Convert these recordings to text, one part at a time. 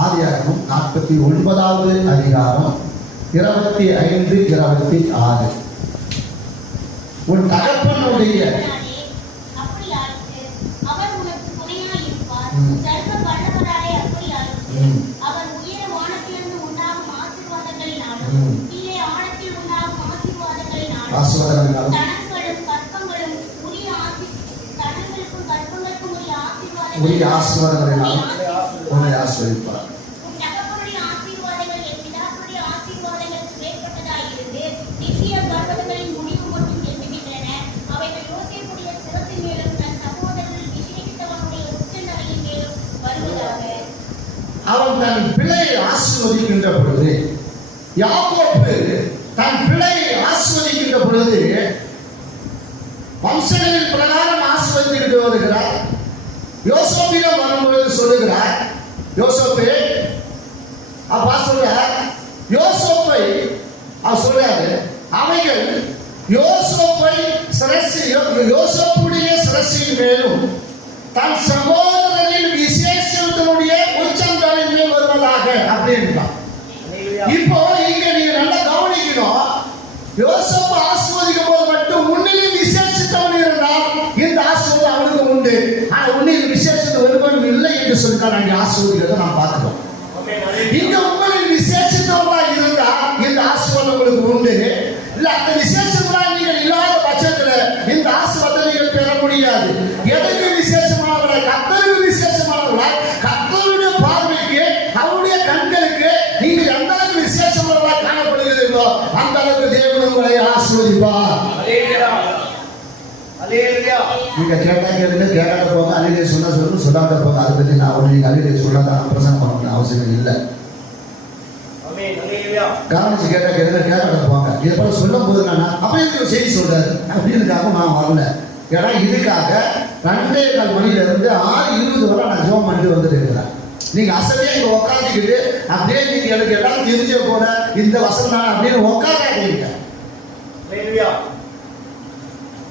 ஆதியாகமம் 49வது அதிகாரம் 25, 26. உன் தகப்பனுடைய ஆசீர்வாதங்களினாலும் உரிய ஆசீர்வாதங்களினாலும் உன்னை ஆசீர்வதிப்பார். அவன் தன் பிள்ளையை ஆசீர்வதிக்கின்ற பொழுது, யாக்கோபு தன் பிள்ளையை ஆசீர்வதிக்கின்ற பொழுது வம்சங்களின் பிரகாரம் ஆசீர்வதித்து வருகிறார். யோசேப்பிடம் வரும்பொழுது சொல்லுகிறார், யோசேப்பே அப்பா சொல்றார், யோசேப்பை அவர் சொல்றாரு, அவைகள் யோசேப்புடைய சிரசின் மேலும் தன் சகோதரனின் விசேஷத்தினுடைய உச்சந்தலின் மேல் வருவதாக அப்படின்றான். இப்போ இங்க நீங்க நல்லா கவனிக்கணும், யோசேப்பு ஆசீர்வதிக்கும் போது மட்டும் உன்னிலும் விசேஷத்தவன் இருந்தால் இந்த ஆசீர்வாதம் அவனுக்கு உண்டு. ஆனா உன்னிலும் விசேஷத்தை ஒருவனும் இல்லை என்று சொல்லிட்டான். அங்கே ஆசீர்வதிக்கிறத நாம் பார்க்கிறோம். இங்க உங்களின் விசேஷத்தவனா இருந்தா இந்த ஆசீர்வாதம் உங்களுக்கு உண்டு. இல்ல அந்த விசேஷத்தா நீங்கள் இல்லாத பட்சத்துல இந்த ஆசீர்வாதத்தை நீங்கள் பெற முடியாது. எதற்கு விசேஷமானவர்களா? கர்த்தருக்கு விசேஷமானவர்களா? கர்த்தருடைய பார்வைக்கு, அவருடைய கண்களுக்கு நீங்கள் எந்த அளவுக்கு விசேஷமானவர்களா காணப்படுகிறீர்களோ அந்த அளவுக்கு தேவன் உங்களை ஆசீர்வதிப்பார். நீங்க கேட்டா கேளுங்க, கேட்காத போங்க. அலிலே சொன்னா சொல்லணும், சொல்லாத போங்க. அதை பத்தி நான் ஒண்ணு நீங்க அலிலே சொல்லாதான் பிரசங்கம் பண்ணணும் அவசியம் இல்லை. கவனிச்சு கேட்டா கேளுங்க, கேட்காத போங்க. இதை போல சொல்லும் போது நான் அப்படியே செய்தி சொல்றாரு அப்படின்னுக்காக நான் வரல. ஏன்னா இதுக்காக 2:15 மணில இருந்து 6:20 வரை நான் ஜோம் பண்ணிட்டு வந்துட்டு இருக்கிறேன். நீங்க அசலே இங்க உட்காந்துக்கிட்டு அப்படியே நீங்க எனக்கு எல்லாம் தெரிஞ்ச போல இந்த வசனம் தான் அப்படின்னு உட்காராதீங்க.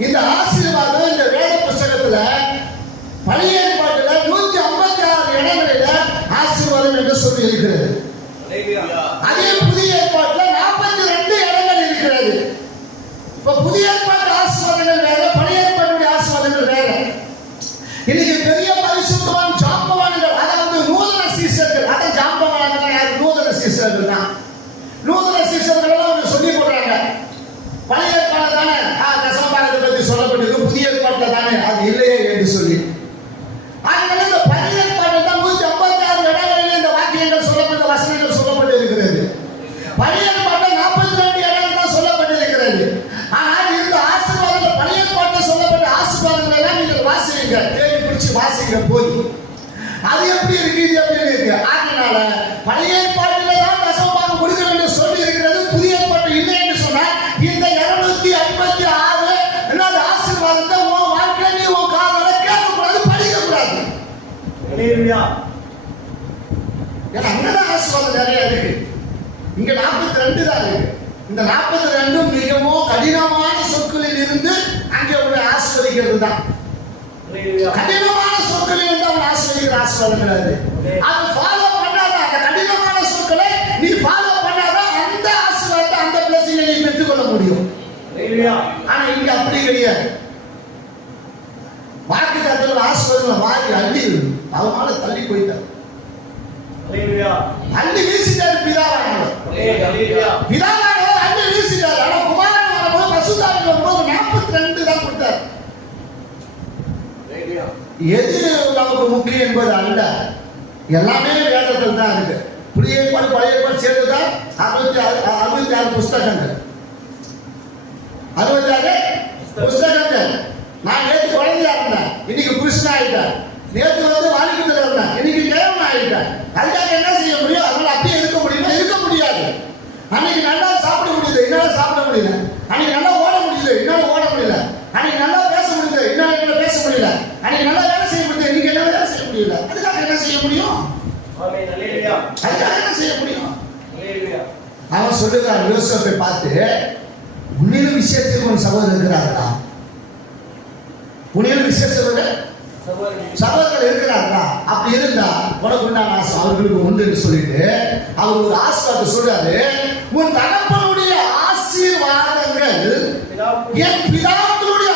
இந்த ஆசீர்வாதம் இந்த வேத புஸ்தகத்துல பழைய ஏற்பாட்டுல 156 இடங்களில ஆசீர்வாதம் என்று சொல்லி இருக்கிறது. அதே புதிய ஏற்பாட்டுல 42 இடங்கள் இருக்கிறது. இப்ப புதிய ஏற்பாட்டு ஆசீர்வாதங்கள் வேற, பழைய ஏற்பாட்டுடைய ஆசீர்வாதங்கள் வேற. இன்னைக்கு பெரிய பரிசுத்தவான் ஜாம்பவான்கள், அதாவது நூதன சீசர்கள், அதை ஜாம்பவான்கள் யார்? நூதன சீசர்கள் தான். நூதன சீசர்கள் எல்லாம் அவங்க சொல்லி போடுறாங்க, பழைய ஏற்பாடு தானே தசமபாகத்தை பற்றி சொல்லப்பட்டிருக்கு, புதிய ஏற்பாட்டுல தானே அது இல்லையே என்று சொல்லி. அதனால இந்த பழைய ஏற்பாட்டில் தான் 156 இடங்களில் இந்த வாக்கியங்கள் சொல்லப்பட்ட வசனங்கள் சொல்லப்பட்டு இருக்கிறது. பழைய ஏற்பாட்டில் 42 இடங்கள் தான் சொல்லப்பட்டிருக்கிறது. ஆனால் இந்த ஆசீர்வாதங்கள் பழைய ஏற்பாட்டில் சொல்லப்பட்ட ஆசீர்வாதங்கள் எல்லாம் நீங்கள் வாசிங்க, தேடி பிடிச்சு வாசிங்க போய் அது எப்படி இருக்கு, இது எப்படி இருக்கு. அதனால பழைய ஏற்பாட்டில தான் தசமபாகம் கொடுக்க வேண்டும் சொல்லி இருக்கிறது, புதிய ஏற்பாட்டு இல்லை என்று சொன்னால் இந்த 256 என்னது ஆசீர்வாதத்தை உன் வாழ்க்கையில நீ உன் காதுல கேட்கக்கூடாது, படிக்கக்கூடாது. ஏன்னா அங்கதான் ஆசீர்வாதம் நிறைய இருக்கு. இங்க 42 தான் இருக்கு. இந்த 42 மிகவும் கடினமான சொற்களில் இருந்து அங்கே உங்களை ஆசீர்வதிக்கிறது தான். கடினமான சொற்களில் இருந்து அவன் ஆசீர்வதிக்கிற ஆசீர்வாதம் கிடையாது. அது ஃபாலோ பண்ணாத, அந்த கடினமான சொற்களை நீ ஃபாலோ பண்ணாத அந்த ஆசீர்வாதத்தை, அந்த பிளஸிங்கை நீ பெற்றுக்கொள்ள முடியும். ஆனா இங்க அப்படி கிடையாது. வாக்கு தத்துவ ஆசீர்வாதம் வாங்கி அள்ளி அவனால தள்ளி போயிட்டார். அள்ளி வீசிட்டாரு பிதாவானவர். பிதாவானவர் அள்ளி வீசிட்டார். ஆனா குமாரன் வரும்போது, பசுத்தாவின் வரும்போது 42 தான் கொடுத்தார். எது நமக்கு முக்கியம் என்பது அல்ல, எல்லாமே வேதத்தில் தான் இருக்கு. புதிய ஏற்பாடு பழைய ஏற்பாடு சேர்த்துதான் 66 புஸ்தகங்கள். 66 புஸ்தகங்கள். நான் நேற்று குழந்தையா இருந்தேன், இன்னைக்கு புருஷனா ஆயிட்டேன். நேற்று வாலிபத்தில் இருந்தேன், இன்னைக்கு தேவன் ஆயிட்டேன். அதுக்காக என்ன செய்ய முடியும்? அதனால அப்படியே இருக்க முடியுமா? இருக்க முடியாது. அன்னைக்கு நல்லா சாப்பிட முடியுது, என்னால சாப்பிட முடியல. அன்னைக்கு நல்லா ஓட முடியுது, என்னால ஓட முடியல. அன்னைக்கு நல்லா பேச முடியுது, என்னால பேச முடியல. அன்னைக்கு நல்லா வேலை செய்ய முடியுது, இன்னைக்கு என்னால வேலை செய்ய முடியல. அதுக்காக என்ன செய்ய முடியும்? அதுக்காக என்ன செய்ய முடியும்? அவன் சொல்லுகிறான் யோசேப்பை பார்த்து, உன்னிலும் விசேஷத்துக்கு ஒரு சகோதரர் இருக்கிறார்களா? உன்னிலும் விசேஷத்தோட சகோதரர்கள் இருக்கிறாங்களா? அப்படி இருந்தா உனக்கு உண்டான ஆசை அவர்களுக்கு உண்டுன்னு சொல்லிட்டு அவர் ஒரு ஆசீர்வாதத்தை சொல்றாரு. உன் தகப்பனுடைய ஆசீர்வாதங்கள் என் பிதாக்களுடைய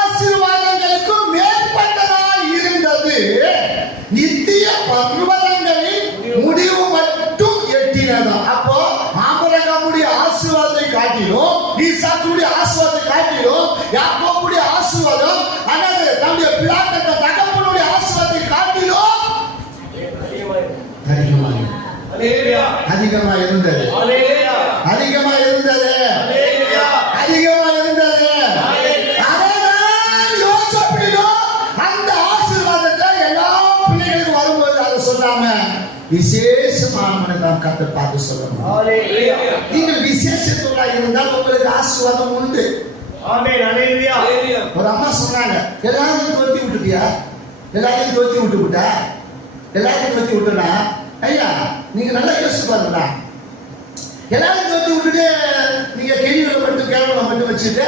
ஆசீர்வாதங்களுக்கும் மேற்பட்டதாய் இருந்தது. நித்திய பர்வதங்களின் முடிவு மட்டும் எட்டினதாம். அப்போ ஆபிரகாமுடைய ஆசீர்வாதத்தை காட்டிலும், ஈசாக்குடைய ஆசீர்வாதத்தை காட்டிலும், யாக்கோபுடைய ஆசீர்வாதம் அதாவது தம்முடைய பிதாக்கள் தகப்பனுடைய ஆசீர்வாதத்தை காட்டிலும் அதிகமா இருந்தது. அதிகமா இருந்தது. அதிகமா இருந்தது. அதான் யோசிப்பிடும் அந்த ஆசீர்வாதத்தை எல்லா பிள்ளைகளுக்கும் வரும்போது அதை சொல்லாம விசேஷமான நாம் கத்தை பார்த்து சொல்லணும். நீங்கள் விசேஷத்தோட இருந்தால் உங்களுக்கு ஆசீர்வாதம் உண்டு. ஒரு அம்மா சொன்னாங்க, எல்லாரையும் தோத்தி விட்டுட்டியா? எல்லாரையும் தோத்தி விட்டா எல்லாரையும் தோத்தி விட்டுனா ஐயா நீங்க நல்லா யோசிச்சு பாருங்களா. எல்லாரையும் தோத்தி விட்டுட்டு நீங்க கேள்விகளை மட்டும் கேள்விகளை மட்டும் வச்சுட்டு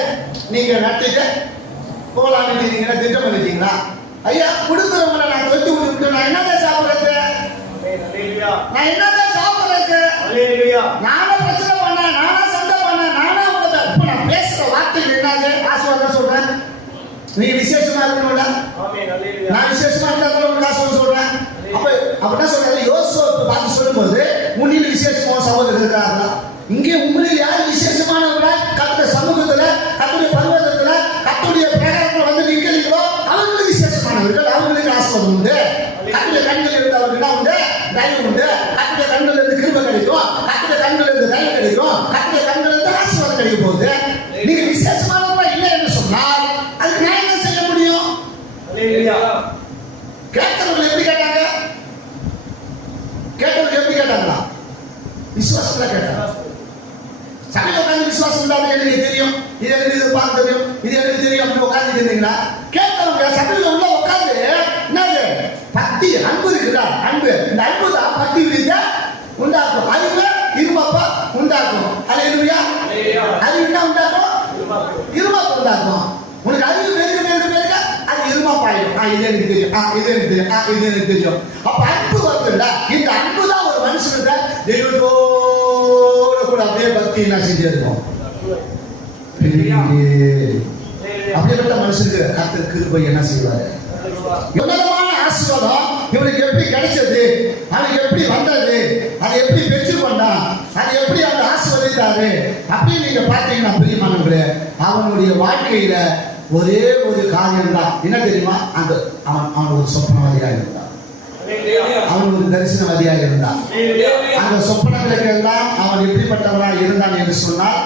நீங்க நட்டுட்டு போகலான்னு நீங்க திட்டம் பண்ணிட்டீங்களா? ஐயா கொடுக்குறவங்களை நான் தோத்தி விட்டு நான் என்னதான் சாப்பிடுறது? நான் என்னதான் சாப்பிடுறது? நானே பிரச்சனை பண்ணேன், நானா சண்டை பண்ணேன், நானா இப்ப நான் பேசுற வார்த்தைகள் என்னது? ஆசீர்வாதம் சொல்றேன். நீங்க விசேஷமா இருக்கணும்டா. நான் விசேஷமா இருந்தா உங்களுக்கு ஆசீர்வாதம் சொல்றேன். அப்ப என்ன சொல்றாரு? யோசுவாவை பார்த்து சொல்லும்போது முன்னில் விசேஷமான சகோதரர் இருக்கிறார்களா? இங்கே உங்களில் யார் விசேஷமானவங்கள கர்த்தருடைய சமூகத்துல, கர்த்தருடைய பர்வதத்துல, கர்த்தருடைய பிரகாரத்துல வந்து நிக்கிறீங்களோ அவங்களுக்கு விசேஷமானவர்கள், அவங்களுக்கு ஆசீர்வாதம் உண்டு. கர்த்தருடைய கண்கள் இருந்து அவர்களுக்கு உண்டு தயவு உண்டு. கர்த்தருடைய கண்கள் இருந்து கிருபை கிடைக்கும், கர்த்தருடைய கண்கள் இருந்து தயவு கிடைக்கும், கர்த்தருடைய கண்கள் இருந்து ஆசீர்வாதம் கிடைக்க போகுது. நீங்க விசேஷமானவங்களா இல்லை என்று சொன்னால் அதுக்கு நான் என்ன செய்ய முடியும்? கேட்கிறவர்கள் எப்படி கேட்டாங்க? கேட்டவர்கள் எப்படி கேட்டாங்களா? விசுவாசத்துல கேட்டாங்க. சமையல் உட்காந்து விசுவாசம் இல்லாத எனக்கு தெரியும், இது எனக்கு இது பார்க்க தெரியும், இது எனக்கு தெரியும் அப்படி உட்காந்து இருந்தீங்கன்னா கேட்கறவங்க சமையல் உள்ள உட்காந்து என்னது பக்தி அன்பு இருக்குதா? அன்பு, இந்த அன்பு தான் பக்தி விரித்த உண்டாக்கும். அறிவு இருமாப்பா உண்டாக்கும். அல்லேலூயா. அறிவு என்ன உண்டாக்கும்? இருமாப்பு உண்டாக்கும். உனக்கு அறிவு பெருக அது இருமாப்பாயிடும். இது எனக்கு தெரியும், இது எனக்கு தெரியும், இது எனக்கு தெரியும். அப்ப அன்பு வருதுல்ல, இந்த அன்பு தான் ஒரு மனுஷனுக்கு தெய்வத்தோட கூட அப்படியே பக்தி என்ன செஞ்சு இருக்கும். அப்படிப்பட்ட மனுஷனுக்கு கர்த்தர் கிருபை என்ன செய்வாரு? உன்னதமான ஆசீர்வாதம் இவனுக்கு எப்படி கிடைச்சது, அவனுக்கு எப்படி வந்தது, அதை எப்படி பெற்றுக்கொண்டான், அதை எப்படி அவர் ஆசீர்வதித்தாரு அப்படின்னு நீங்க பாத்தீங்கன்னா பிரியமானவர்களே, அவனுடைய வாழ்க்கையில ஒரே ஒரு காரியம் தான். என்ன தெரியுமா? அந்த அவன் ஒரு சொப்பனவாதியாக இருந்தான், அவன் ஒரு தரிசனவாதியாக இருந்தான். அந்த சொப்பனங்களுக்கு எல்லாம் அவன் எப்படிப்பட்டவனாக இருந்தான் என்று சொன்னால்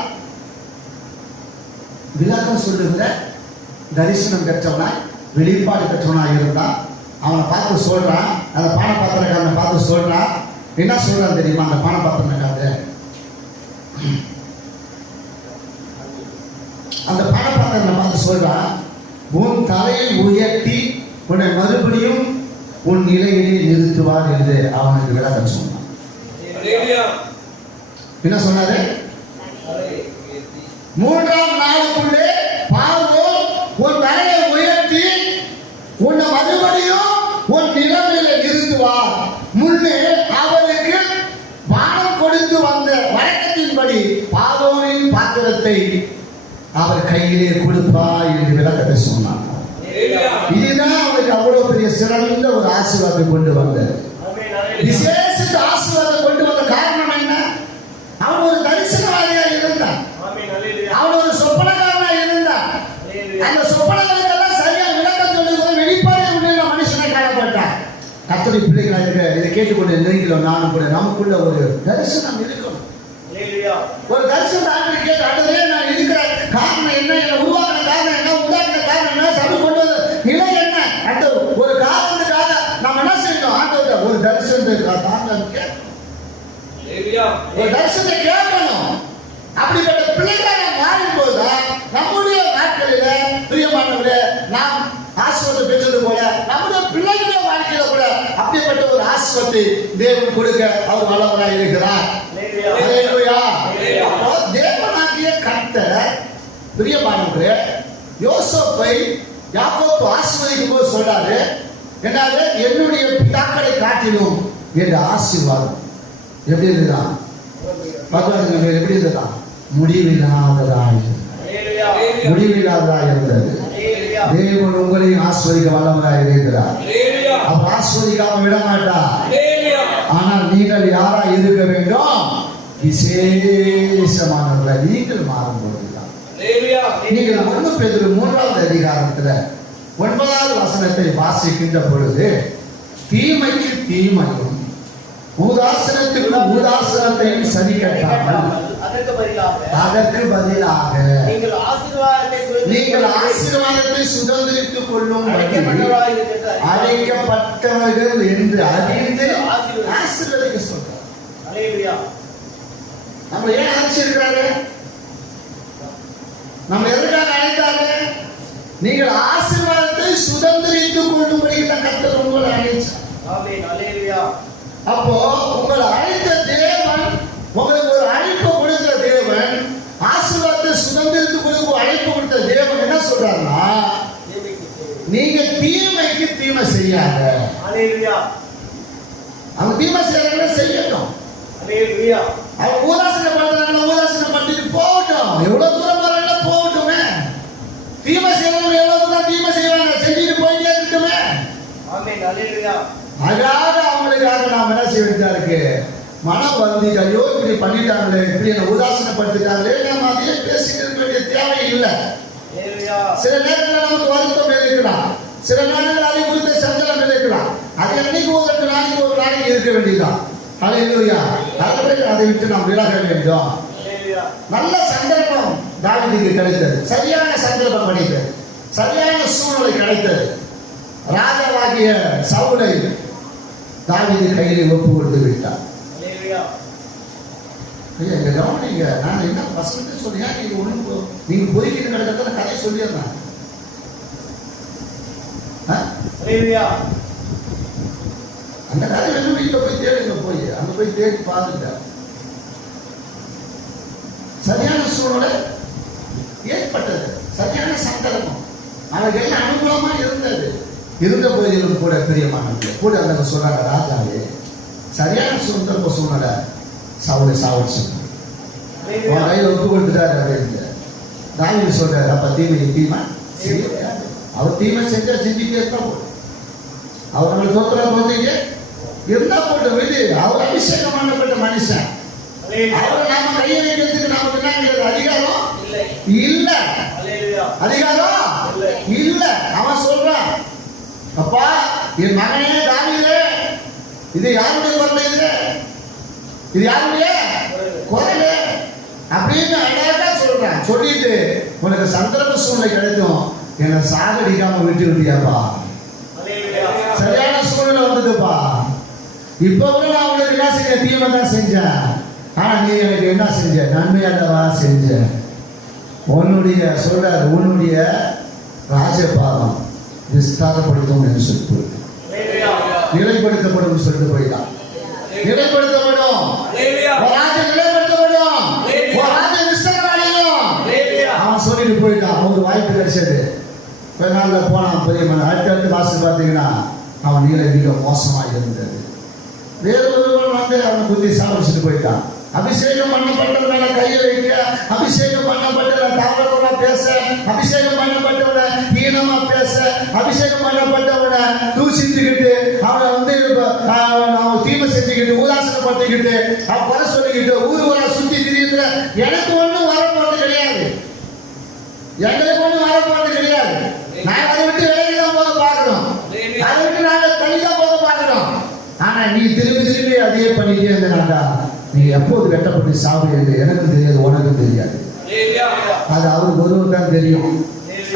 விளக்கம் சொல்லுகிற தரிசனம் பெற்றவனாய் வெளிப்பாடு பெற்றவனாக இருந்தான். அவனை பார்த்து சொல்றான், அந்த பானபாத்திரக்காரனை பார்த்து சொல்றான். என்ன சொல்றான் தெரியுமா? அந்த பானபாத்திரக்காரன் அந்த பானபாத்திரனை பார்த்து சொல்றான், உன் தலையை உயர்த்தி உன்னை மறுபடியும் உன் நிலையிலே நிறுத்துவார் என்று அவனுக்கு விளக்கம் சொன்னான். என்ன சொன்னாரு? மூன்றாம் நாளுக்குள்ளே பார்வோன் உன் தலையை உயர்த்தி உன்னை மறுபடியும் உன் நிலைமையில நிறுத்துவார். முன்னே அவருக்கு வானம் கொடுத்து வந்த வழக்கத்தின்படி பார்வோனின் பாத்திரத்தை அவர் கையிலே கொடுப்பார் என்று விளக்கத்தை சொன்னார். இதுதான் அவருக்கு அவ்வளவு பெரிய சிறந்த ஒரு ஆசீர்வாதம் கொண்டு வந்தது. விசேஷ ஆசீர்வாதம் கொண்டு வந்த காரணம் என்ன? அவன் ஒரு தரிசனவாதியாக இருந்தான், அவன் ஒரு சொப்பனக்காரனாக இருந்தான். அந்த சொப்பனங்களுக்கெல்லாம் சரியா விளக்கம் சொல்லும்போது வெளிப்பாடு உள்ள மனுஷனை காணப்பட்டான். கர்த்தருடைய பிள்ளைகளாக இருக்க இதை கேட்டுக்கொண்டு நெருங்கிலும் நானும் கூட நமக்குள்ள ஒரு தரிசனம் இருக்கணும். ஒரு தரிசனம் ஆண்டு கேட்டு அடுத்ததே நான் இருக்கிற காரணம் என்ன, என்னை உருவாக்கின காரணம் என்ன, உண்டாக்கின காரணம் என்ன, சபை கொண்டு வந்த நிலை என்ன, அந்த ஒரு காரணத்துக்காக நாம் என்ன செய்யணும்? ஆண்டவர்கிட்ட ஒரு தரிசனத்துக்காக ஒரு தரிசனத்தை கேட்கணும். அப்படிப்பட்ட பிள்ளைகளாக மாறும் போதுதான் நம்முடைய நாட்களில பிரியமானவர்களே நாம் ஆசீர்வாதம் பெற்றது போல நம்முடைய பிள்ளைகளுடைய வாழ்க்கையில கூட அப்படிப்பட்ட ஒரு ஆசீர்வாதத்தை தேவன் கொடுக்க அவர் வல்லவராய் இருக்கிறார். தேவனாகிய கர்த்தர் பிரியமானவர்களே யோசேப்பை யாக்கோபு ஆசீர்வதிக்கும் போது சொல்றாரு, என்னது என்னுடைய பிதாக்களை காட்டிலும் என்ற ஆசீர்வாதம் எப்படி இருந்துதான் பகவான் எப்படி இருந்ததான் முடிவில்லாததாய் இருந்தது. தேவன் உங்களையும் ஆசீர்வதிக்க வல்லவராய் இருக்கிறார். அவர் ஆசீர்வதிக்காம விட மாட்டார். ஆனால் நீங்கள் யாரா இருக்க வேண்டும்? விசேஷமானவர்களாய் நீங்கள் மாறும்போதுதான். நீங்கள் 1 பேதுரு 3வது அதிகாரத்துல 9வது வசனத்தை வாசிக்கின்ற பொழுது, தீமைக்கு தீமையும் உதாசனத்துக்கு உதாசனத்தையும் சரி கட்டாமல் அதற்கு பதிலாக நீங்கள் ஆசீர்வாதத்தை சுதந்திரித்துக் கொள்ளும் அழைக்கப்பட்டவர்கள் என்று அறிந்து ஆசீர்வதிக்க சொல்றார். நம்ம ஏன் அழைச்சிருக்கிறாரு? நம்ம எதற்காக அழைத்தாரு? நீங்கள் ஆசீர்வாதத்தை சுதந்திரித்துக் கொள்ளும்படி கர்த்தர் உங்களை அழைச்சார். அப்போ உங்களை அழைத்த தேவன், உங்களுக்கு ஒரு அழைப்பு கொடுத்த தேவன், ஆசீர்வாதத்தை சுதந்திரத்துக்கு கொடுக்க அழைப்பு கொடுத்த தேவன் என்ன சொல்றாருன்னா, நீங்க தீமைக்கு தீமை செய்யாத. அவங்க தீமை செய்யறாங்க, செய்யட்டும். அவங்க உதாசீனம் பண்றாங்க, உதாசீனம் பண்ணிட்டு போகட்டும். எவ்வளவு தூரம் வராங்க போகட்டுமே. தீமை செய்யறவங்க எவ்வளவு தூரம் தீமை செய்வாங்க, செஞ்சுட்டு போயிட்டே இருக்கட்டுமே. அழகாக அவங்களுக்காக நாம் என்ன செய்ய வேண்டியதா இருக்கு? மனம் வந்து ஐயோ இப்படி பண்ணிட்டாங்களே, இப்படி என்ன உதாசீனப்படுத்திட்டாங்களே, நம்ம அதையே பேசிட்டு இருக்க வேண்டிய தேவை இல்லை. சில நேரங்களில் நமக்கு வருத்தம் இருக்கலாம், சில நேரங்கள் அதை குறித்த சஞ்சலம் இருக்கலாம். அது என்னைக்கு ஒரு 2 நாளைக்கு ஒரு நாளைக்கு இருக்க வேண்டியதுதான். ஹல்லேலூயா. அதை விட்டு நாம் விலக வேண்டும். நல்ல சந்தர்ப்பம் தாவீதுக்கு கிடைத்தது, சரியான சந்தர்ப்பம் கிடைத்தது, சரியான சூழ்நிலை கிடைத்தது. ராஜாவாகிய சவுலை தாவீது கையிலே ஒப்பு கொடுத்து விட்டார். கவனிங்க, நான் என்ன வசனத்தை சொல்லியா நீங்க ஒண்ணு நீங்க போய்கிட்டு கிடக்கிறத கதை சொல்லிடுறேன். அந்த கதை வேணும், வீட்டில் போய் தேடுங்க, போய் அங்க போய் தேடி பாருங்க. சரியான சூழ்நிலை ஏற்பட்டது, சரியான சந்தர்ப்பம், அவர்கள் எல்லாம் அனுகூலமா இருந்தது. இருந்த போதிலும் கூட பிரியமானவர்களே, கூட அந்த சொல்றாங்க, ராஜாவே சரியான சூழ்நிலை சவுலை சாவடிச்சு கையில் ஒப்பு கொடுத்துட்டாரு அப்படின்னு தாவீது சொல்றாரு. அப்ப தீமை தீமை அவர் தீமை செஞ்சா செஞ்சுட்டே இருந்தா போடும். அவர் நம்மளுக்கு தோற்றம் போட்டீங்க இருந்தா போட்டு விடு. அவர் அபிஷேகம் பண்ணப்பட்ட மனுஷன். அவரை நாம கையை வைக்கிறதுக்கு நமக்கு என்ன அதிகாரம் இல்ல, அதிகாரம் இல்ல. அவன் சொல்றான், அப்பா என் மகனே தாவீதே, இது யாருடைய குரல்? இது யாருடைய குரல் அப்படின்னு அழகா சொல்றான். சொல்லிட்டு உனக்கு சந்தர்ப்ப சூழ்நிலை கிடைக்கும், என்னை சாகடிக்காம விட்டு விட்டியாப்பா. சரியான சூழ்நிலை வந்ததுப்பா. இப்ப கூட நான் உங்களுக்கு என்ன செஞ்சேன்? தீமை தான் செஞ்சேன். ஆனா நீ எனக்கு என்ன செஞ்ச? நன்மையானவா செஞ்ச. உன்னுடைய சொல்றாரு, உன்னுடைய ராஜபாதம் விஸ்தாரப்படுத்தும் என்று சொல்லி நிலைப்படுத்தப்படும் சொல்லிட்டு போயிட்டான். நிலைப்படுத்தப்படும், நிலைப்படுத்தப்படும், அவன் சொல்லிட்டு போயிட்டான். அவனுக்கு வாய்ப்பு கிடைச்சது. நாள்ல போனான் பெரியமன். அடுத்த வாசல் பார்த்தீங்கன்னா அவன் நிலை மிக மோசமாக இருந்தது. வேறு ஒருவன் வந்து அவன் புத்தி சாப்பிட்டு போயிட்டான். அபிஷேகம் பண்ணப்பட்டவன கையில் வைக்க, அபிஷேகம் பண்ணப்பட்டவன தவறா பேச, அபிஷேகம் பண்ணப்பட்டவன ஈனமா பேச, அபிஷேகம் பண்ணப்பட்டவன தூசித்துக்கிட்டு, அவனை வந்து அவன் தீமை செஞ்சுக்கிட்டு, உதாசனப்படுத்திக்கிட்டு, அவன் குறை சொல்லிக்கிட்டு ஊர் சுத்தி திரியுற எனக்கு ஒன்றும் வரப்போறது கிடையாது. எங்களுக்கு ஒன்றும் வரப்போறது கிடையாது. நாங்கள் அதை விட்டு வேலைக்கு தான் போக பார்க்கணும், அதை விட்டு நாங்கள் தனிதான் போக பார்க்கணும். ஆனா நீ திரும்பி திரும்பி அதையே பண்ணிட்டே இருந்தாண்டா, நீ எப்போது வெட்டப்பட்டு சாப்பிடுறது எனக்கு தெரியாது, உனக்கும் தெரியாது. அது அவருக்கு ஒருவர் தான் தெரியும்.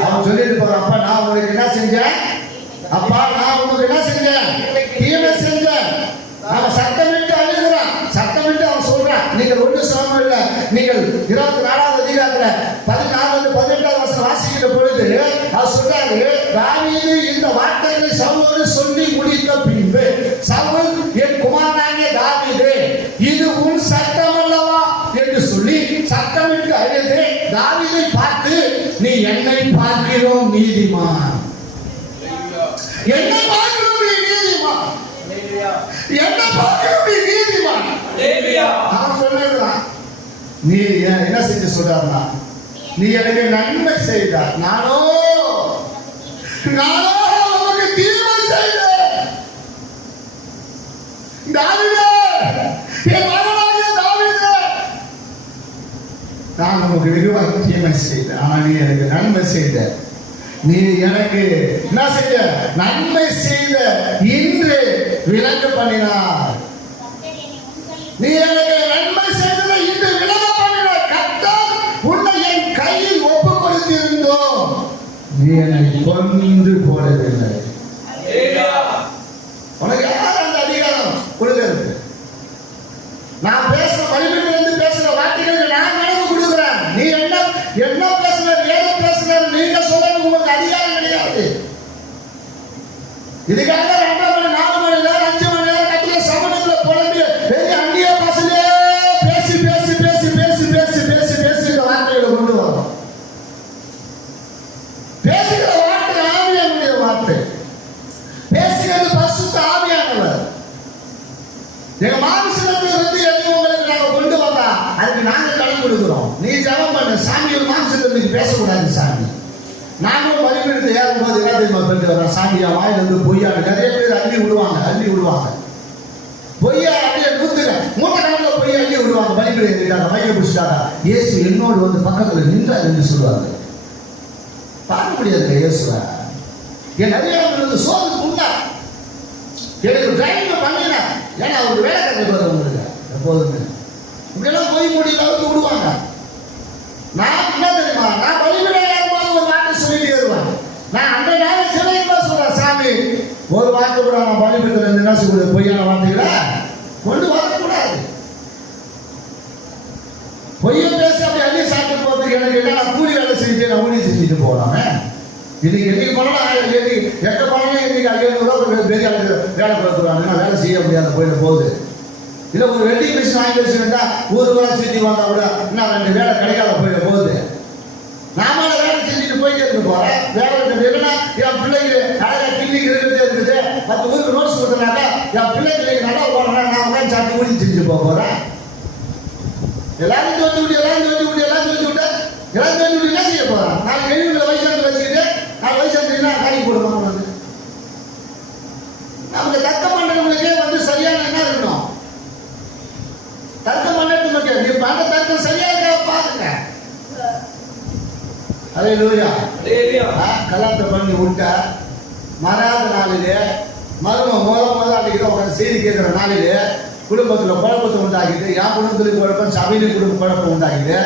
அவன் சொல்லிட்டு போறான், அப்பா நான் உங்களுக்கு என்ன செஞ்சேன்? அப்பா நான் உங்களுக்கு என்ன செஞ்சேன்? தீமை செஞ்சேன். அவன் சத்தமிட்டு அழுகிறான், சத்தமிட்டு அவன் சொல்றான். நீங்கள் ஒன்றும் சிரமம் இல்லை. நீங்கள் 24வது அதிகாரத்துல 14-18 வசனம் வாசிக்கிற பொழுது அவர் சொல்றாரு, தாவீது இந்த வார்த்தைகளை சவுலோடு சொல்லி முடித்த பின்பு சவுல், என் குமாரனாகிய தாவீதே, இது உன் சட்டம் அல்லவா என்று சொல்லி சத்தமிட்டு அழுது தாவீதை பார்த்து, நீ என்னை பார்க்கிறோம் நீதிமான். என்ன பார்க்கணும் நீ நீதிமான், என்ன பார்க்கணும் நீ நீதிமான். அவன் சொல்லுகிறான், நீ என்ன செஞ்சு சொல்றாருன்னா, நீ எனக்கு நன்மை செய்தார், நானோ உனக்கு தீமை செய்தேன். தாவீதே, என் மகனாகிய தாவீதே, நான் உனக்கு வெகுவாக தீமை செய்தேன், ஆனா நீ எனக்கு நன்மை செய்த. நீ எனக்கு என்ன செய்த? நன்மை செய்த இன்று விளங்க பண்ணினார். நீ எனக்கு நன்மை செய்ததை இன்று விளங்க பண்ணினார். கர்த்தர் உன்னை என் கையில் ஒப்பு கொடுத்திருந்தோம், நீ என்னை கொன்று போடவில்லை. உனக்கு யார் அந்த அதிகாரம் கொடுக்கிறது? நான் பேசுற பைபிளிலிருந்து பேசுற வார்த்தைகளுக்கு நான் கணக்கு கொடுக்கிறேன். நீ என்ன பேசுற, ஏதோ பேசுற, நீங்க சொல்றது உங்களுக்கு அதிகாரம் கிடையாது. இதுக்காக 2 மணி 4 மணி நேரம் 5 மணி நேரம் கட்டிய சமூகத்தில் புலம்பி பெரிய அந்நிய பாசையிலே பேசி பேசி பேசி பேசி பேசி பேசி பேசி இந்த வார்த்தைகளை கொண்டு வரோம். பேசுகிற வார்த்தை ஆவியானுடைய வார்த்தை, பேசுகிறது பரிசுத்த ஆவியானவர். எங்க மாம்சத்திலிருந்து எதையும் உங்களுக்கு நாங்க கொண்டு வந்தா அதுக்கு நாங்க கடன் கொடுக்கிறோம். நீ ஜெபம் பண்ணு, சாமி மாம்சத்திலிருந்து பேசக்கூடாது. சாமி நாங்களும் பலிபீடத்தை ஏறும்போது என்ன தெரியுமா பண்ணிட்டு வரோம்? சாமியா வாயிலிருந்து பொய்யா நிறைய பேர் அள்ளி விடுவாங்க. பொய்யா அப்படியே மூட்டை கணக்கில் பொய்யா அள்ளி விடுவாங்க. பலிபீடம் ஏறிட்டாங்க, மைய பிடிச்சிட்டாங்க. இயேசு என்னோடு வந்து பக்கத்துல நின்றார் என்று சொல்லுவாங்க. பார்க்க முடியாது இயேசுவ. என் அதிகாரம் சோதனை உண்டா எனக்கு டிரைவிங் பண்ணின, ஏன்னா அவருக்கு வேலை கற்றுக்கு உங்களுக்கு எப்போதுமே இப்படியெல்லாம் போய் முடியல விடுவாங்க. நான் என்ன தெரியுமா, நான் பலிபீடம் ஏறும்போது ஒரு வார்த்தை சொல்லிட்டு ஏறுவேன். நான் அந்த நேரம் சிலைக்கு சொல்றேன், சாமி ஒரு வார்த்தை கூட நான் பலிபீடத்தில் என்ன சொல்றது, பொய்யான வார்த்தைகளை கொண்டு வரக்கூடாது. பொய்ய பேசி அப்படி அள்ளி சாப்பிட்டு போறதுக்கு எனக்கு என்ன, நான் கூலி வேலை செஞ்சுட்டு நான் ஊழியம் செஞ்சுட்டு போகலாமே. இன்னைக்கு பண்ணலாம், எங்க பண்ணலாம். இன்னைக்கு 500 ரூபா பெரிய வேலை கொடுக்குறாங்க, வேலை செய்ய முடியாத போகுது. இல்லை ஒரு வெட்டிங் மிஷின் வாங்கி வச்சுருந்தா ஊருக்குள்ள சுற்றி வந்தா கூட இன்னும் 2 வேலை கிடைக்காத போகுது. நாம வேலை செஞ்சுட்டு போயிட்டே இருக்க போறேன். வேலை இல்லைன்னா என் பிள்ளைக்கு அழகா கிளினிக் இருக்கிறதே இருக்குது. 10 ஊருக்கு நோட்ஸ் கொடுத்தனாக்கா என் பிள்ளைக்கு நல்லா போடுறேன், நான் உட்காந்து சாப்பிட்டு ஊழி செஞ்சு போறேன். எல்லாரும் தோற்றி விட்டு என்ன செய்ய போறேன்? நான் 70 வயசு வச்சுக்கிட்டு 4 வயசு காணி போடுவோம். வந்து நமக்கு தக்க பண்றவங்களுக்கு வந்து சரியான என்ன இருக்கணும், தர்க்கம் பண்ணி நீ பண்ண தர்க்கம் சரியா இருக்க பாருங்க. அல்லேலூயா. கல்யாணத்தை பண்ணி விட்ட மறாத நாளிலே மரும முதல் அன்னைக்கு உட்காந்து செய்தி கேட்கிற நாளிலே குடும்பத்துல குழப்பத்தை உண்டாக்கிட்டு, என் குடும்பத்துக்கு குழப்பம், சபையில குடும்ப குழப்பம் உண்டாக்கிட்டு,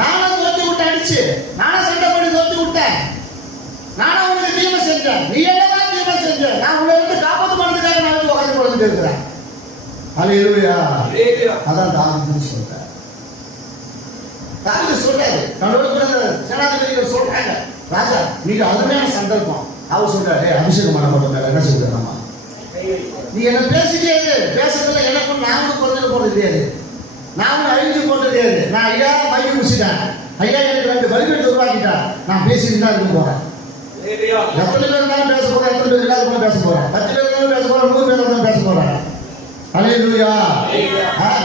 நானும் தோத்தி விட்டு அடிச்சு, நானும் சண்டை பண்ணி தோத்தி விட்டேன். நானும் உனக்கு தீமை செஞ்சேன், நீ என்னதான் தீமை செஞ்ச, நான் உங்களை இருந்து காப்பாற்று பண்ணதுக்காக நான் வந்து உட்காந்து குழந்தை இருக்கிறேன். அல்லேலூயா. அதான் தாவீது சொல்றாரு. தாவீது சொல்றாரு, தன்னோட சேனாதிபதிகள் சொல்றாங்க, ராஜா நீங்க அருமையான சந்தர்ப்பம். அவர் சொல்றாரு, அபிஷேகம் பண்ணப்பட்டிருக்காரு, என்ன சொல்றாரு, நீ என்ன பேசிட்டே பேசுறதுல எனக்கும் நானும் குறைஞ்சு போறது கிடையாது, நானும் அழிஞ்சு போறது கிடையாது. நான் ஐயா மைய முடிச்சுட்டேன், ஐயா எனக்கு 2 பலிபீடத்தை உருவாக்கிட்டேன், நான் பேசிட்டு தான் இருக்க போறேன். எத்தனை பேர் இருந்தாலும் பேச போறேன், எத்தனை பேர் இல்லாத பேச போறேன், 10 பேர் இருந்தாலும் பேச போறேன், 100 பேர் இருந்தாலும் பேச போறேன். அல்லேலூயா.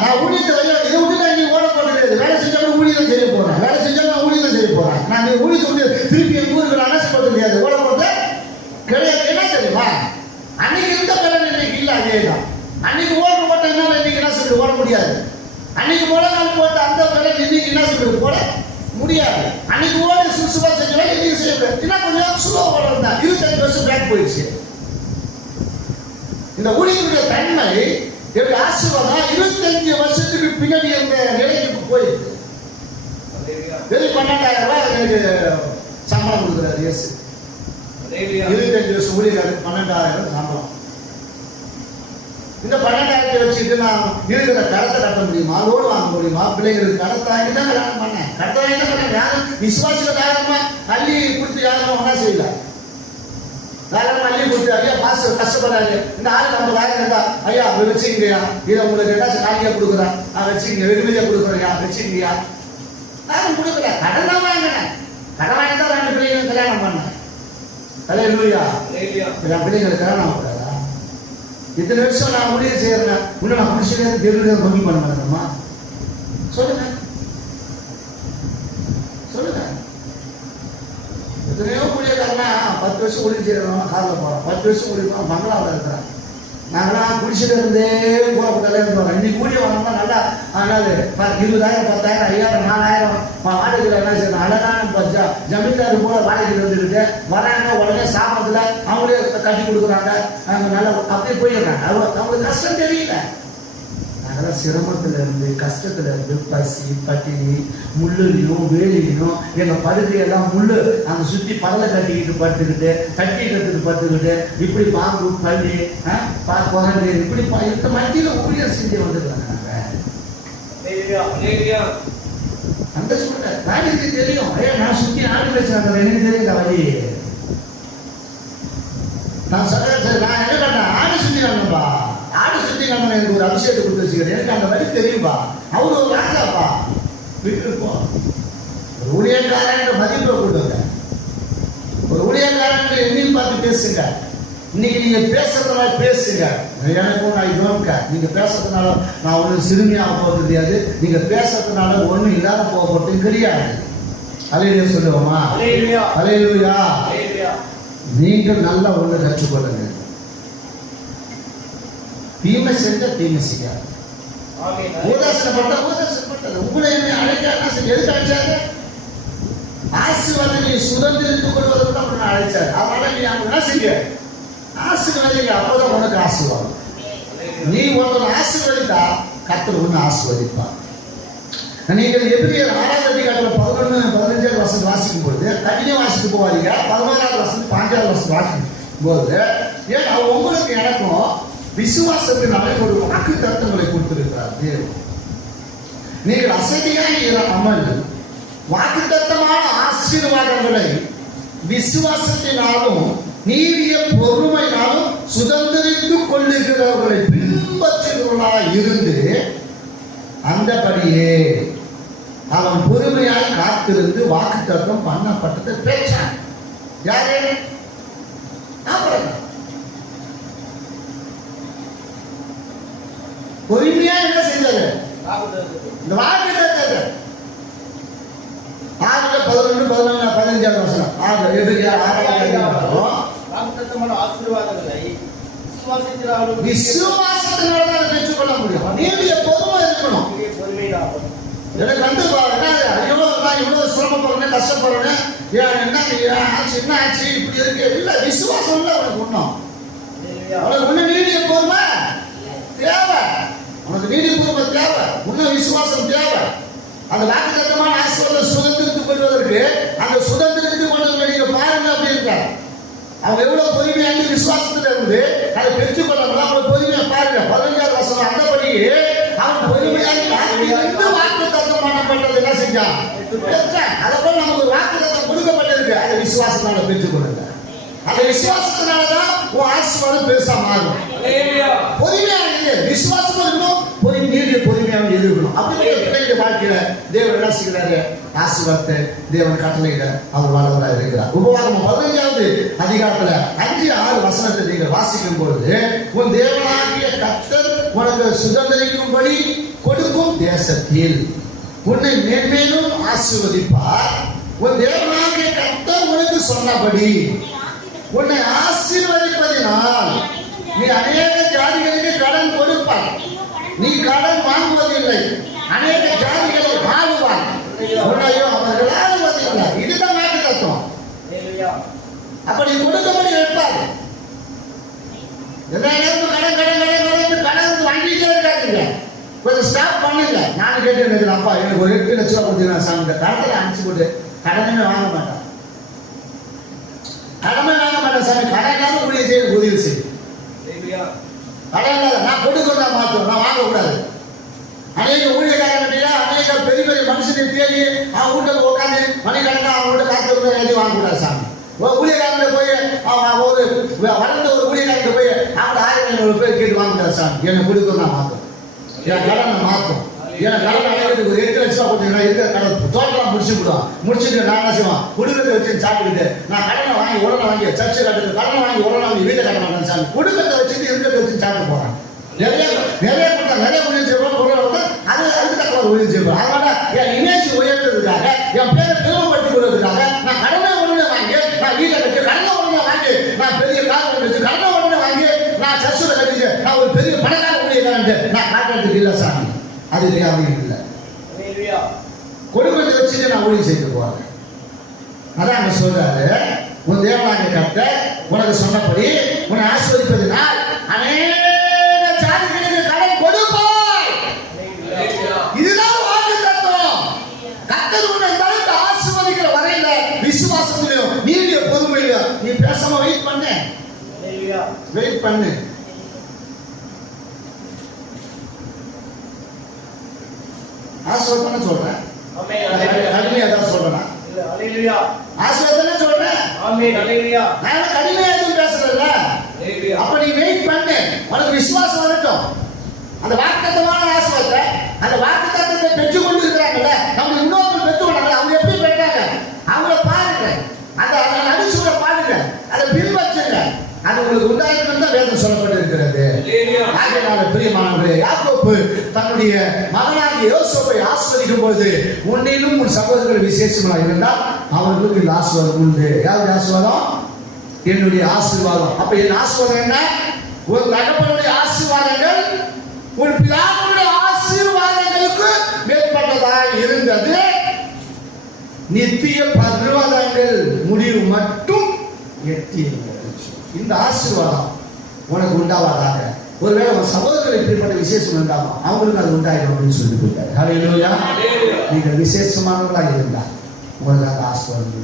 நான் ஊழியத்தை இதை விட்டு நீ ஓட போறது, வேலை செஞ்சாலும் ஊழியம் செய்ய போறேன், வேலை செஞ்சாலும் நான் ஊழியத்தை செய்ய போறேன். நான் நீ ஊழியத்தை விட்டு திருப்பி என் ஊருக்கு அனசப்பட முடியாது, ஓட போறது கிடையாது. என்ன தெரியுமா, அன்னைக்கு இருந்த பலன் இன்னைக்கு இல்லை, அதேதான். அன்னைக்கு ஓட போட்டதுனால இன்னைக்கு என்ன சொல்லி ஓட முடியாது. அன்னைக்கு முழங்கால் போட்டு அந்த பலன் இன்னைக்கு என்ன சொல்லி போட முடியாது. அன்னைக்கு ஓடி சுறுசுறுப்பா செஞ்சா இன்னைக்கு செய்ய முடியாது. இன்னும் கொஞ்சம் சுலோ ஓடுறது தான். 25 வருஷம் பேக் போயிடுச்சு. இந்த ஊழியருடைய தன்மை எப்படி ஆசீர்வாதம் 25 வருஷத்துக்கு பின்னாடி அந்த நிலைக்கு போயிருக்கு. வெறும் 12,000 ரூபாய் சம்பளம் கொடுக்குறாரு இயேசு. 25 வருஷம் ஊழியர் 12,000 சம்பளம். இந்த 12,000 வச்சுட்டு நான் இருக்கிற கடத்தை கட்ட முடியுமா, லோடு வாங்க முடியுமா, பிள்ளைங்களுக்கு கடத்தை வாங்கி தான் கல்யாணம் பண்ணேன். கடத்தை வாங்கி தான் பண்ணேன். யாரும் விசுவாசிகள் யாருமா அள்ளி கொடுத்து யாரும் ஒன்றா செய்யல. யாரும் அள்ளி கொடுத்து ஐயா பாச கஷ்டப்படுறாரு, இந்த ஆள் 50,000 இருந்தா ஐயா வச்சுக்கிங்கயா, இதை உங்களுக்கு என்ன காலியா கொடுக்குறேன், நான் வச்சுக்கிங்க, வெகுமதியா கொடுக்குறேயா, வச்சுக்கிங்கயா. நானும் கொடுக்கல, கடன் தான் வாங்கினேன். கடன் வாங்கி தான் 2 பிள்ளைகளும் கல்யாணம் பண்ணேன். அல்லேலூயா. என் பிள்ளைங்களுக்காக நான் கூடாதா? இத்தனை வருஷம் நான் ஊழியம் செய்யறேன், இன்னும் நான் புருஷன் தேவையான கம்மி பண்ண மாட்டேமா? சொல்லுங்க சொல்லுங்க. எத்தனையோ ஊழியக்காரனா 10 வருஷம் ஊழியம் செய்யறவங்க காரில் போறோம், 10 வருஷம் ஊழியம் மங்களாவில் இருக்கிறேன். நாங்களாம் குடிச்சிட்டு இருந்தே போகக்கூடாது இருந்தோம். இன்னைக்கு ஊழியம் வாங்கினா நல்லா ஆனாது 20,000 10,000 5,000 4,000 வாடகையில் என்ன செய்யணும்? அழகான ஜமீன்தார் போல வாடகையில் வந்துக்கிட்டு வராங்க. உடனே சாமத்தில் அவங்களே கட்டி கொடுக்குறாங்க. அவங்க நல்லா அப்படியே போயிடுறாங்க. அவங்களுக்கு கஷ்டம் தெரியல. நாங்களாம் சிரமத்தில் இருந்து கஷ்டத்தில் இருந்து பசி பட்டினி முள்ளுலையும் வேலிலையும் எங்கள் படுக்கையெல்லாம் முள்ளு அந்த சுற்றி பரலை கட்டிக்கிட்டு படுத்துக்கிட்டு இப்படி பாம்பு பள்ளி குரங்கு இப்படி இந்த மத்தியில் ஊழியர் செஞ்சு வந்துருக்காங்க. நாங்கள் அந்த சொல்ற ராஜுக்கு தெரியும். நான் சுற்றி ஆடு வச்சுருந்தேன், எனக்கு தெரியுங்க வழி. நான் சொல்றேன் சார், நான் என்ன பண்ணேன்? ஆடு சுற்றி வரணும்பா, ஆடு சுற்றி காரணம் எனக்கு ஒரு அபிஷேகத்தை கொடுத்து வச்சுக்கிறேன். எனக்கு அந்த வழி தெரியும்பா. அவரு ஒரு ராஜாப்பா. விட்டுருப்போம். ஒரு ஊழியக்காரன் மதிப்பை கொடுங்க. ஒரு ஊழியக்காரன் எண்ணில் பார்த்து பேசுங்க. இன்னைக்கு நீங்க பேசுறதுனால பேசுங்க. எனக்கும் நான் இதோங்க நீங்க பேசுறதுனால நான் ஒன்றும் சிறுமியாக போகிறது கிடையாது. நீங்க பேசுறதுனால ஒன்றும் இல்லாத போகிறது கிடையாது. அல்லேலூயா சொல்லுவோமா? அல்லேலூயா. நீங்கள் நல்லா ஒன்று கற்றுக்கொள்ளுங்க. தீமை செஞ்ச தீமை செய்யாது. ஊதாசனப்பட்டது உங்களை அழைக்க எதுக்கு அழைச்சாரு? ஆசீர்வாதம் நீ சுதந்திரித்துக் கொள்வதற்கு தான் அழைச்சாரு. அதனால நீ அவங்க என்ன செய்ய? ஆசீர்வாதிங்க. அப்பதான் உனக்கு ஆசீர்வாதம். நீ ஒருத்தர் ஆசீர்வதித்தா கர்த்தர் ஒன்று ஆசீர்வதிப்பார். நீங்கள் எபிரேயர் 6ஆம் அதிகாரத்தில் 11 15 வசனம் வாசிக்கும் பொழுது கடின வாசித்து போவாதீங்க. 11வது வசனம் 5வது வசனம் வாசிக்கும் போது ஏன் உங்களுக்கு எனக்கும் விசுவாசத்தினாலே ஒரு வாக்கு தத்தங்களை கொடுத்திருக்கிறார் தேவன். நீங்கள் அசதியாக இராமல் வாக்கு தத்தமான ஆசீர்வாதங்களை விசுவாசத்தினாலும் நீடிய பொறுமையினாலும் சுதந்திரித்துக் கொள்ளுகிறவர்களை பின்பற்றுகிறவர்களாக இருந்து அந்தபடியே அவன் பொறுமையாய் காத்திருந்து வாக்கு தத்தம் பண்ணப்பட்டதை பேச்சான். யாரு? பொறுமையா என்ன செஞ்சாரு? இந்த வாக்கு தத்தத்தை 6 11 15 வருஷம் விசுவாசத்தினால பெற்றுக்கொள்ள முடியும். நீடிய பொறுமை இருக்கணும். எனக்கு வந்து ஐயோ நான் இவ்வளவு சிரமப்படுறேன் கஷ்டப்படுறேன் என்ன ஆச்சு இப்படி இருக்கு இல்ல. விசுவாசம் இல்ல அவனுக்கு ஒண்ணும். அவனுக்கு ஒண்ணு நீடிய பொறுமை தேவை. உனக்கு நீடிய பொறுமை தேவை. இன்னும் விசுவாசம் தேவை. அந்த வாக்குத்தத்தமான ஆசீர்வாதம் சுதந்திரத்துக் கொள்வதற்கு அந்த சுதந்திரத்துக் கொள்வதற்கு நீங்க பாருங்க அப்படி இருக்காரு. அவங்க எவ்வளவு பொறுமையாக விசுவாசத்துல இருந்து அதை பெற்றுக்கொள்ளணும். அவங்க பொறுமையா பாருங்க. 15வது வசனம் அந்தபடி அவன் பொறுமையாக வாக்கு தத்தம் பண்ணப்பட்டது என்ன செஞ்சான்? அதை போல நமக்கு ஒரு வாக்கு தத்தம் கொடுக்கப்பட்டிருக்கு. அதை விசுவாசத்தால பெற்றுக்கொள்ளுங்க. அந்த விசுவாசத்தினாலதான் உன் ஆசீர்வாதம் பெருசா மாறும். பொறுமையா விசுவாசமும் இருக்கணும், பொறுமையாக இருக்கணும். அப்படி வாழ்க்கையில தேவன் என்ன செய்கிறாரு? ஆசீர்வாதத்தை தேவன் கட்டளையிட அவர் வல்லவராக இருக்கிறார். உபவாகம் 15வது அதிகாரத்துல 5-6 வசனத்தை நீங்கள் வாசிக்கும் பொழுது உன் தேவனாகிய கர்த்தர் உனக்கு சுதந்திரிக்கும்படி கொடுக்கும் தேசத்தில் உன்னை மேன்மேலும் ஆசீர்வதிப்பார். உன் தேவனாகிய கர்த்தர் உனக்கு சொன்னபடி உன்னை ஆசீர்வதிப்பதினால் நீ அநேக ஜாதிகளுக்கு கடன் கொடுப்பாய். நீ கடன் வாங்குவதில்லை, அநேக ஜாதிகளை ஆளுவாய், உன்னையும் அவர்கள் ஆளுவதில்லை. இதுதான் வாக்கு தத்துவம். அப்படி கொடுக்கபடி வைப்பார். எல்லா நேரமும் கடன் வாங்கிட்டே இருக்காதுங்க. கொஞ்சம் ஸ்டாப் பண்ணுங்க. நான் கேட்டு எனக்கு அப்பா எனக்கு ஒரு 8 லட்சம் ரூபாய் கொடுத்தீங்கன்னா சாமி கடனை அனுப்பிச்சு போட்டு கடனே வாங்க மாட்டான். கடமை வாங்க மாட்டேன் சாமி. கடனால உதவி செய்யும். கடன் நான் கொடுக்கிறதா மாத்தோம், நான் வாங்கக்கூடாது. அநேக ஊழியக்காரங்க அநேக பெரிய பெரிய மனுஷனை தேடி அவன் வீட்டில் உட்காந்து மணிக்கணக்கா அவன் வீட்டை காத்து எதுவும் வாங்கக்கூடாது சாமி. ஊழியக்காரங்க போய் ஒரு வளர்ந்த ஒரு ஊழியக்காரங்க போய் அவங்க 1500 பேர் கேட்டு வாங்கக்கூடாது சாமி. என்னை கொடுக்கிறதா மாத்தோம், என் கடனை மாத்தோம். ஏன்னா கடன் அடைக்கிறதுக்கு ஒரு 8 லட்சம் கொடுத்தீங்கன்னா இருக்கிற கடன் தோட்டலாம் முடிச்சுடுவோம். முடிச்சுட்டு நான் என்ன செய்வோம், குடும்பத்தை வச்சு சாப்பிட்டுட்டு நான் கடனை வாங்கி உடனே வாங்கி சர்ச்சை கட்டுறது, கடனை வாங்கி உடனே வாங்கி வீட்டை கட்ட மாட்டேன் சாமி. குடும்பத்தை வச்சுட்டு இருக்கிறத வச்சு சாப்பிட்டு போறேன். நிறைய கொடுத்தா நிறைய ஊழியம் செய்வோம். அதுக்கு தக்க ஒரு ஊழியம் செய்வோம். அதனால என் இமேஜ் உயர்த்ததுக்காக, என் பேரை பெருமைப்படுத்திக் கொள்வதற்காக நான் கடனை உடனே வாங்கி நான் வீட்டை கட்டி, கடனை உடனே வாங்கி நான் பெரிய காரணம் வச்சு, கடனை உடனே வாங்கி நான் சர்ச்சை கட்டிச்சு நான் ஒரு பெரிய பணக்கார ஊழியக்காரன் நான் காட்டுறதுக்கு இல்லை சாமி. அது அவங்களுக்கு இல்லை. கொடுக்கறதை வச்சுட்டு நான் ஊழியம் செய்து போறேன். அதான் அங்க சொல்றாரு, உன் தேவனாகிய கர்த்தர் உனக்கு சொன்னபடி உன்னை ஆசீர்வதிப்பதினால் அநேக ஜாதிகளுக்கு கடன் கொடுப்பாய். இதுதான் வாக்கு தத்துவம். கர்த்தர் உன்னை தடுத்து ஆசீர்வதிக்கிற வரையில விசுவாசத்திலையும் நீடிய பொறுமையிலும் நீ பேசாம வெயிட் பண்ணு. வெயிட் பண்ணு. ஆசீர்வாதம் சொல்றேன், கடுமையா தான் சொல்றேன். ஆசீர்வாதம் சொல்றேன், நான் கடுமையா எதுவும் பேசுறேன்ல. அப்ப நீ வெயிட் பண்ணு, உனக்கு விசுவாசம் வரட்டும். அந்த வாக்குத்தத்தமான ஆசீர்வாதத்தை, அந்த வாக்குத்தத்தத்தை பெற்றுக் கொண்டு இருக்கிறாங்கல்ல, நம்ம இன்னொரு பெற்றுக்கொண்டாங்க. அவங்க எப்படி பெற்றாங்க அவங்கள பாருங்க, அந்த நடிச்சுட பாருங்க, அதை பின்பற்றுங்க. அது உங்களுக்கு உண்டாயிருக்கும் தான் வேதம் சொல்லப்பட்டிருக்கிறது. ஆகையால பிரியமானவர்களே, யாக்கோபு தன்னுடைய மகனாகிய யோசேப்பை ஆசீர்வதிக்கும் பொழுது உன்னிலும் உன் சகோதரர்கள் விசேஷமாக இருந்தால் அவர்களுக்கு இந்த ஆசீர்வாதம் உண்டு. யாருடைய ஆசீர்வாதம்? என்னுடைய ஆசீர்வாதம். அப்ப என் ஆசீர்வாதம் என்ன? உன் தகப்பனுடைய ஆசீர்வாதங்கள் உன் பிதாவுடைய ஆசீர்வாதங்களுக்கு மேற்பட்டதாய் இருந்தது. நித்திய பர்வதங்கள் முடிவு மட்டும் எட்டியது. இந்த ஆசீர்வாதம் உனக்கு உண்டாவதாக. ஒருவேளை உன் சகோதரர்கள் இப்படிப்பட்ட விசேஷம் இருந்தாலும் அவங்களுக்கு அது உண்டாயிடும் அப்படின்னு சொல்லி கொடுத்தாரு. ஹல்லேலூயா. நீங்கள் விசேஷமானவர்களாக இருந்தால் உங்களுக்கு அந்த ஆசீர்வாதம்